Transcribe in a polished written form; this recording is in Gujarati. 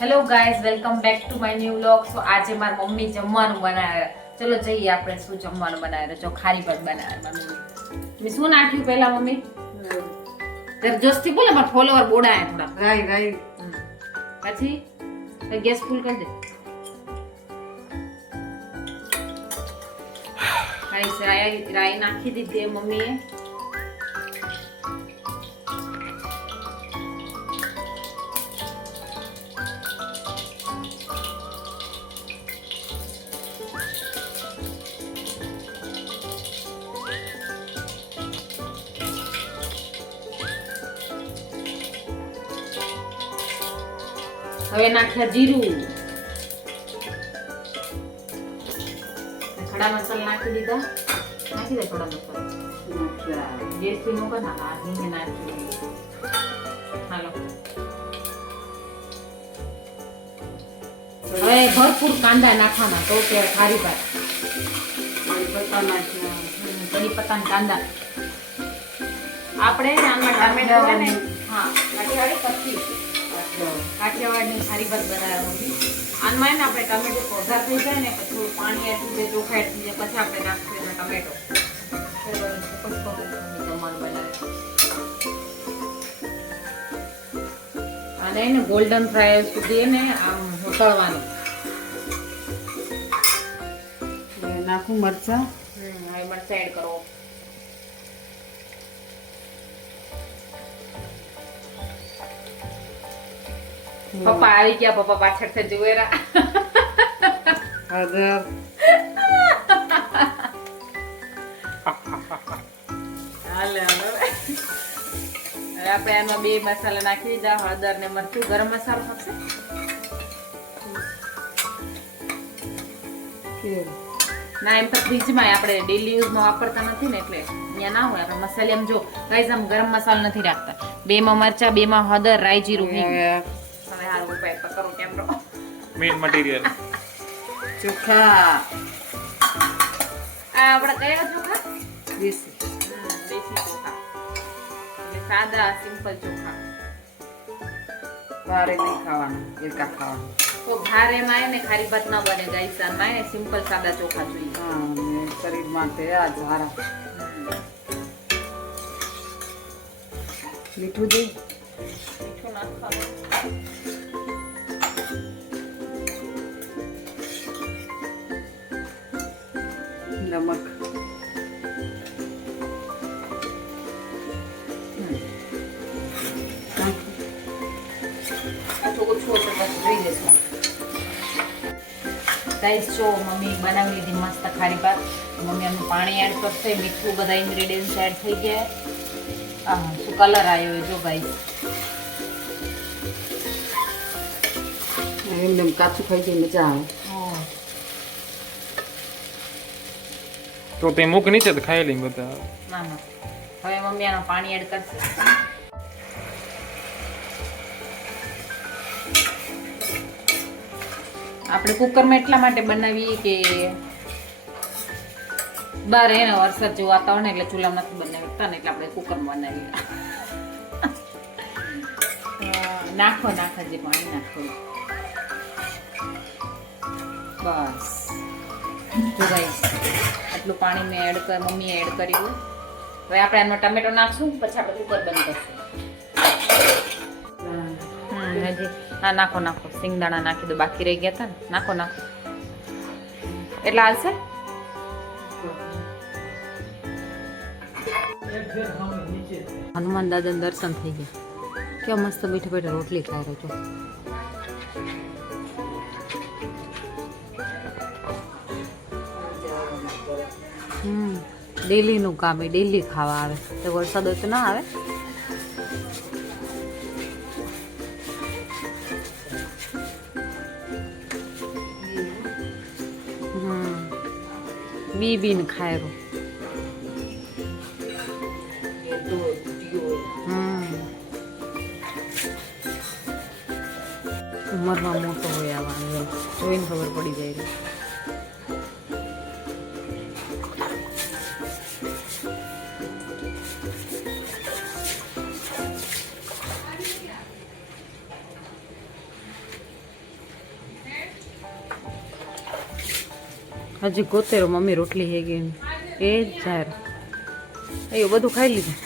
Hello guys, welcome back to my new vlog. So આજે મારી મમ્મી જમવાનું બનાવે. ચલો જઈએ આપણે શું જમવાનું બનાવે. જો ખારી ભાત બનાવે મારી મમ્મી. તમે શું નાખ્યું પહેલા મમ્મી? જબરજસ્તી બોલે, મારા ફોલોવર બોડાયા થોડા. રાઈ પછી ગેસ ફૂલ કરી દે. રાઈ નાખી દીધી મમ્મીએ. હવે નાખ્યા જીરું, ખડા મસાલા નાખી દીધા. નાખી દે થોડા મસાલા. જેસી નો કર ના હિંગ નાખી. હાલો હવે ભરપૂર કાંદા નાખવાના તો કે ખારી ભાત. પત્તા નાખ્યા, કડી પત્તા કાંદા. આપણે આમાં ટામેટો હોય ને, હા કાઠિયાવાડી કચ્છી કાઠિયાવાડની ખારી ભાત બનાવ્યા મમ્મી. આમાં ને આપણે ટમેટો પોધા થઈ જાય ને પછી પાણી આટલું જાય, ચોખા આટલું જાય, પછી આપણે નાખીએ ટમેટો. જમવાનું બનાવે અને એને ગોલ્ડન ફ્રાય સુધી એને આમ હોતળવાનું. નાખું મરચા. હવે મરચાં એડ કરો. પપ્પા આવી ગયા, પપ્પા પાછળથી જુવેરા. હળદર, હાલે હવે આપણે આમાં બે મસાલા નાખી દીધા, હળદર ને મરચું. ગરમ મસાલો હશે ના, એમ તો ફ્રીજમાં આપણે ડેલી યુઝમાં વાપરતા નથી ને એટલે અહીંયા ના હોય. આપણે મસાલે આમ જો ગાઈઝ આમ ગરમ મસાલો નથી રાખતા. બેમાં મરચા, બેમાં હળદર, રાઈ, જીરું, હિંગ. હવે હારું ઉપાય કરો કેમરો. મેઇન મટીરીયલ ચોખા. આ આપણે કયા ચોખા? દેશી. દેશી ચોખા, એટલે સાદા સિમ્પલ ચોખા. ભારે નહીં ખાવાનું, એકા ખાવાનું. તો ભારેમાં એને ખારી ભાત ન બને ગાઈસ. આમાં એને સિમ્પલ સાદા ચોખા જોઈએ. હા, અને શરીર માટે આ સારા. મીઠું દે. મીઠું નાખવાનું. નમક. ગાઈસ જો મમ્મી બનાવી લીધી મસ્ત ખારી ભાત. મમ્મી આનું પાણી એડ કરશે, મીઠું, બધા ઇન્ગ્રેડિયન્ટ્સ એડ થઈ ગયા. શું કલર આવ્યો જો ગાઈસ. એમને કાચું ખાઈ જાય મજા આવે. તો તે મૂક નીચે તો ખાઈ લઈ બધા. ના ના, હવે મમ્મી આનું પાણી એડ કરશે. આપણે કુકરમાં એટલા માટે બનાવીએ કે બહાર એને વરસાદ જેવું વાતાવરણ એટલે ચૂલામાં નથી બનાવતા ને, એટલે આપણે કુકરમાં બનાવીએ. નાખો જે પાણી નાખો બસ. જો ગાઈસ આટલું પાણી મેં મમ્મીએ એડ કર્યું. હવે આપણે આમાં ટમેટો નાખશું, પછી આપણે કુકર બંધ કરશું. હજી હા નાખો સિંગદાણા નાખી દો, બાકી રહી ગયા હતા ને. નાખો એટલે હાલશે. હનુમાન દાદાના દર્શન થઈ ગયા. કેવા મસ્ત બેઠા બેઠા રોટલી ખાઈ રહ્યો છો. ડેલીનું કામ એ ડેલી ખાવા આવે. તો વરસાદ હોય તો ના આવે. બીન ખાય રો. ઉંમરમાં મોટો હોય આવા જોઈને ખબર પડી જાય. હજી ગોતેરો મમ્મી રોટલી હે ગઈ એ જ જાર એવું બધું ખાઈ લીધું.